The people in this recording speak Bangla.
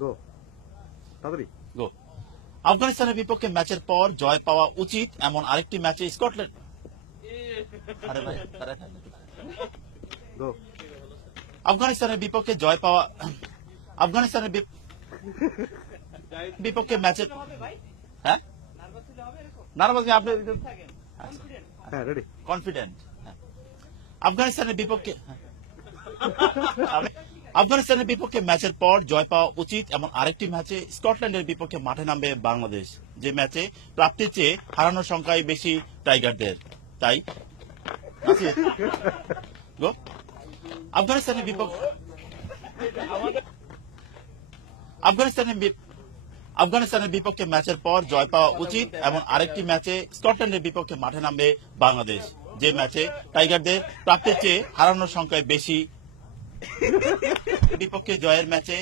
গো তাড়াতাড়ি গো। আফগানিস্তানের বিপক্ষে ম্যাচের পর জয় পাওয়া উচিত এমন আরেকটি ম্যাচে স্কটল্যান্ড। আরে ভাই, গো আফগানিস্তানের বিপক্ষে জয় পাওয়া আফগানিস্তানের বিপক্ষে ম্যাচের হ্যাঁ নার্ভাস আপনি হ্যাঁ রেডি কনফিডেন্ট। আফগানিস্তানের বিপক্ষে আফগানিস্তানের বিপক্ষে ম্যাচের পর জয় পাওয়া উচিত এমন আরেকটি ম্যাচে স্কটল্যান্ডের বিপক্ষে মাঠে নামবে বাংলাদেশ, যে ম্যাচে প্রাপ্তির চেয়ে হারানোর সংখ্যাই বেশি টাইগারদের। তাই গো। আফগানিস্তানের বিপক্ষে আফগানিস্তানের বিপক্ষে ম্যাচের পর জয় পাওয়া উচিত এমন আরেকটি ম্যাচে স্কটল্যান্ডের বিপক্ষে মাঠে নামবে বাংলাদেশ, যে ম্যাচে টাইগারদের প্রাপ্তির চেয়ে হারানোর সংখ্যায় বেশি। বিপক্ষে জয়ের ম্যাচে